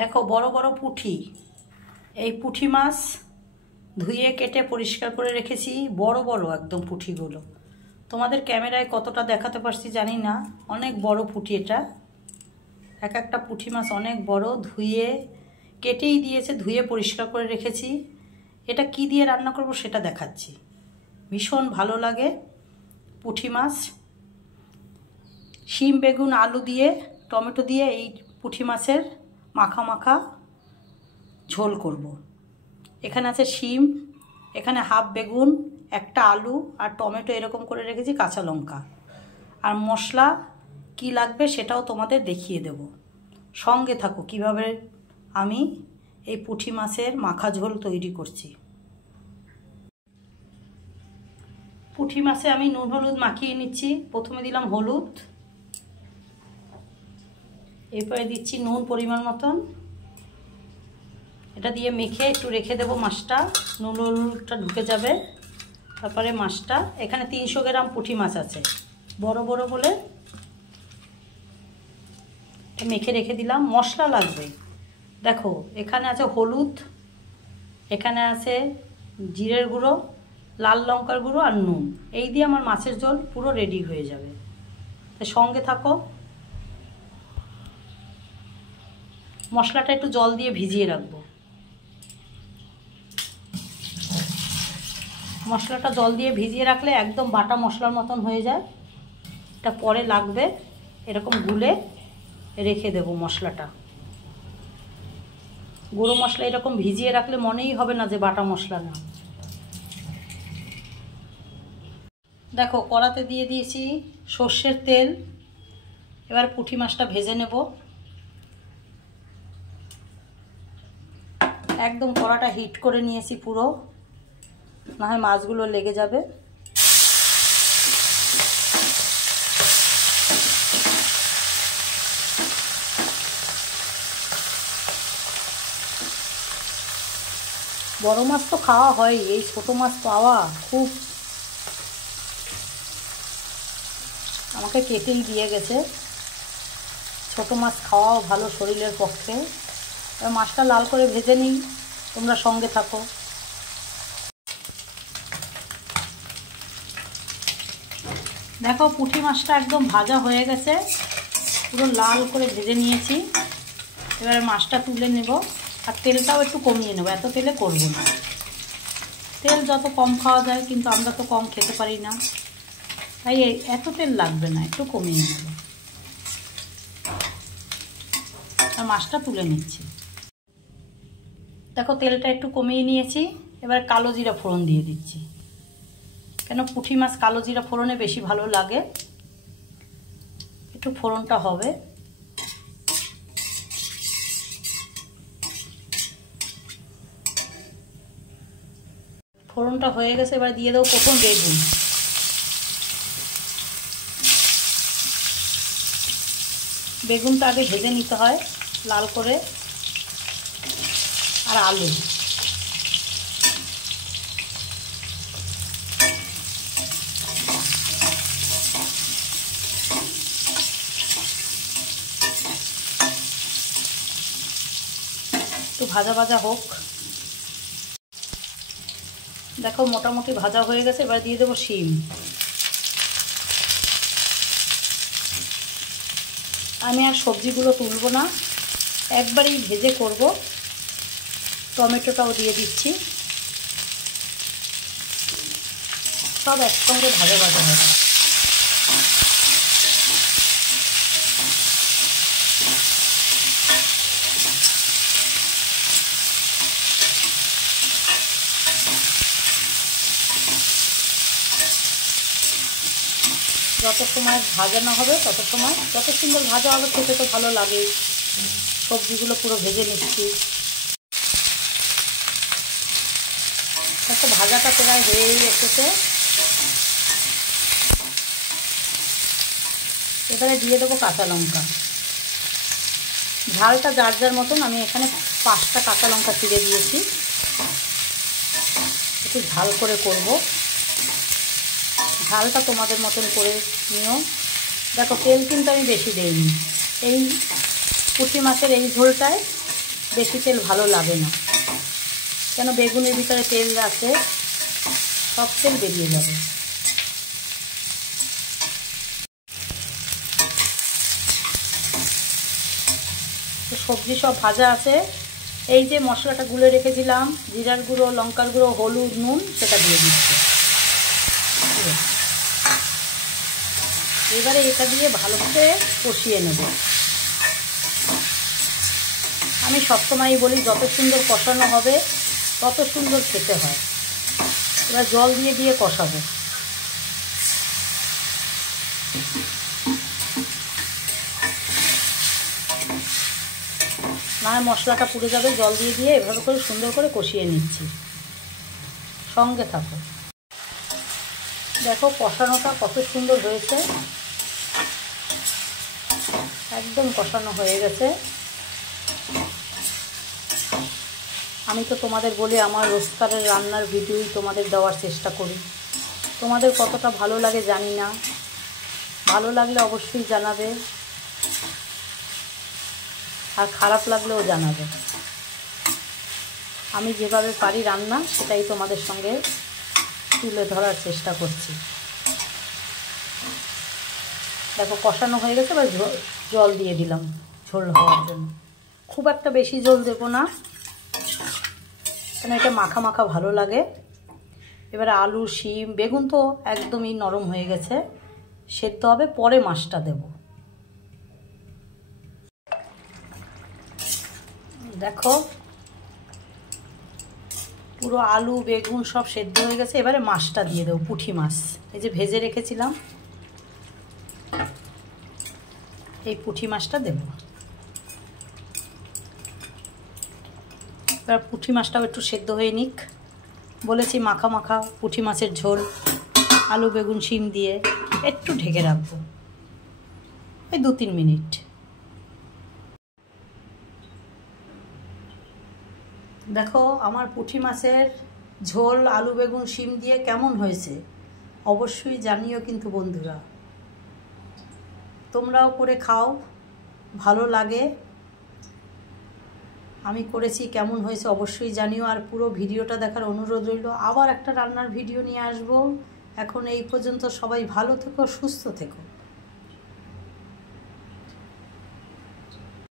দেখো বড় বড় পুঁটি, এই পুঁটি মাছ ধুয়ে কেটে পরিষ্কার করে রেখেছি। বড় বড় একদম পুঁটিগুলো, তোমাদের ক্যামেরায় কতটা দেখাতে পারছি জানি না। অনেক বড় পুঁটি, এটা এক একটা পুঁটি মাছ অনেক বড়। ধুয়ে কেটেই দিয়েছে, ধুয়ে পরিষ্কার করে রেখেছি। এটা কি দিয়ে রান্না করব সেটা দেখাচ্ছি। ভীষণ ভালো লাগে পুঁটি মাছ। শিম বেগুন আলু দিয়ে টমেটো দিয়ে এই পুঁটি মাছের মাখা মাখা ঝোল করব। এখানে আছে শিম, এখানে হাফ বেগুন, একটা আলু আর টমেটো এরকম করে রেখেছি, কাঁচা লঙ্কা। আর মশলা কি লাগবে সেটাও তোমাদের দেখিয়ে দেব। সঙ্গে থাকো কিভাবে আমি এই পুঁটি মাছের মাখা ঝোল তৈরি করছি। পুঁটি মাছে আমি নুন হলুদ মাখিয়ে নিচ্ছি। প্রথমে দিলাম হলুদ, এরপরে দিচ্ছি নুন পরিমাণ মতন। এটা দিয়ে মেখে একটু রেখে দেবো মাছটা, নুন হলুদটা ঢুকে যাবে। তারপরে মাছটা, এখানে 300 গ্রাম পুঁটি মাছ আছে, বড় বড় বলে মেখে রেখে দিলাম। মশলা লাগবে, দেখো এখানে আছে হলুদ, এখানে আছে জিরের গুঁড়ো, লাল লঙ্কার গুঁড়ো আর নুন। এই দিয়ে আমার মাছের ঝোল পুরো রেডি হয়ে যাবে। তো সঙ্গে থাকো। মশলাটা একটু জল দিয়ে ভিজিয়ে রাখবো। মশলাটা জল দিয়ে ভিজিয়ে রাখলে একদম বাটা মশলার মতন হয়ে যায়। এটা পরে লাগবে, এরকম গুলে রেখে দেব মশলাটা। গুঁড়ো মশলা এরকম ভিজিয়ে রাখলে মনেই হবে না যে বাটা মশলা না। দেখো কড়াতে দিয়ে দিয়েছি সর্ষের তেল। এবার পুঁটি মাছটা ভেজে নেব। একদম কড়াটা হিট করে নিয়েছি পুরো, না হয় মাছগুলো লেগে যাবে। বড় মাছ তো খাওয়া হয়, এই ছোট মাছ পাওয়া খুব, আমাকে কেটেই দিয়ে গেছে। ছোট মাছ খাওয়াও ভালো শরীরের পক্ষে। এবার মাছটা লাল করে ভেজে নিই, তোমরা সঙ্গে থাকো। দেখো পুঁটি মাছটা একদম ভাজা হয়ে গেছে, পুরো লাল করে ভেজে নিয়েছি। এবারে মাছটা তুলে নেব, আর তেলটাও একটু কমিয়ে নেব, এত তেলে করব না। তেল যত কম খাওয়া যায়, কিন্তু আমরা তো কম খেতে পারি না, তাই এত তেল লাগবে না, একটু কমিয়ে নেব। আর মাছটা তুলে নিচ্ছি। দেখো তেলটা একটু কমিয়ে নিয়েছি। এবার কালো জিরা ফোড়ন দিয়ে দিচ্ছি, কেন পুঁটি মাছ কালো জিরা ফোড়নে বেশি ভালো লাগে। একটু ফোড়নটা হবে। ফোড়নটা হয়ে গেছে, এবার দিয়ে দেবো প্রথম বেগুন। বেগুনটা আগে ভেজে নিতে হয় লাল করে। আর আলু, একটু ভাজা ভাজা হোক। দেখো মোটামুটি ভাজা হয়ে গেছে, এবার দিয়ে দেবো শিম। আমি আর সবজিগুলো তুলব না, একবারেই ভেজে করব। টমেটোটাও দিয়ে দিচ্ছি, সব একসঙ্গে ভাজা ভাজা হবে। যত সময় ভাজা না হবে তত সময়, যত সুন্দর ভাজা হবে খেতে তো ভালো লাগে। সবজিগুলো পুরো ভেজে নিচ্ছি। দেখো ভাজাটা প্রায় হয়েই এসেছে। এবারে দিয়ে দেবো কাঁচা লঙ্কা। ঝালটা যার যার মতন, আমি এখানে 5টা কাঁচা লঙ্কা চিড়ে দিয়েছি। একটু ঝাল করে করব, ঝালটা তোমাদের মতন করে নিও। দেখো তেল কিন্তু আমি বেশি দেইনি। এই পুঁটি মাছের এই ঝোলটায় বেশি তেল ভালো লাগে না, কেন বেগুনের ভিতরে তেল আছে, সব তেল বেরিয়ে যাবে। সবজি সব ভাজা আছে, এই যে মশলাটা গুলে রেখেছিলাম, জিরার গুঁড়ো, লঙ্কার গুঁড়ো, হলুদ, নুন, সেটা দিয়ে দিচ্ছি। এবারে এটা দিয়ে ভালো করে কষিয়ে নেব। আমি সবসময়ই বলি যত সুন্দর কষানো হবে তত সুন্দর খেতে হয়। এবার জল দিয়ে দিয়ে কষাবো। না মশলাটা পুড়ে যাবে, জল দিয়ে দিয়ে এভাবে করে সুন্দর করে কষিয়ে নিচ্ছি। সঙ্গে থাকো। দেখো কষানোটা কত সুন্দর হয়েছে, একদম কষানো হয়ে গেছে। আমি তো তোমাদের বলি আমার রোজকারের রান্নার ভিডিওই তোমাদের দেওয়ার চেষ্টা করি। তোমাদের কতটা ভালো লাগে জানি না, ভালো লাগলে অবশ্যই জানাবে, আর খারাপ লাগলেও জানাবে। আমি যেভাবে পারি রান্না সেটাই তোমাদের সঙ্গে তুলে ধরার চেষ্টা করছি। দেখো কষানো হয়ে গেছে, এবার জল দিয়ে দিলাম ঝোল হওয়ার জন্য। খুব একটা বেশি জল দেবো না, কারণ এটা মাখা মাখা ভালো লাগে। এবারে আলু, শিম, বেগুন তো একদমই নরম হয়ে গেছে, সেদ্ধ হবে, পরে মাছটা দেব। দেখো পুরো আলু, বেগুন সব সেদ্ধ হয়ে গেছে। এবারে মাছটা দিয়ে দেবো, পুঁটি মাছ, এই যে ভেজে রেখেছিলাম, এই পুঁটি মাছটা দেব। এবার পুঁটি মাছটাও একটু সেদ্ধ হয়ে নিক। বলেছি মাখা মাখা পুঁটি মাছের ঝোল, আলু, বেগুন, শিম দিয়ে একটু ঢেকে রাখবো, এই 2-3 মিনিট। দেখো আমার পুঁটি মাছের ঝোল আলু, বেগুন, শিম দিয়ে কেমন হয়েছে অবশ্যই জানিও কিন্তু বন্ধুরা। তোমরাও করে খাও, ভালো লাগে। আমি করেছি, কেমন হয়েছে অবশ্যই জানিও। আর পুরো ভিডিওটা দেখার অনুরোধ রইল। আবার একটা রান্নার ভিডিও নিয়ে আসবো। এখন এই পর্যন্ত সবাই ভালো থেকো, সুস্থ থেকো।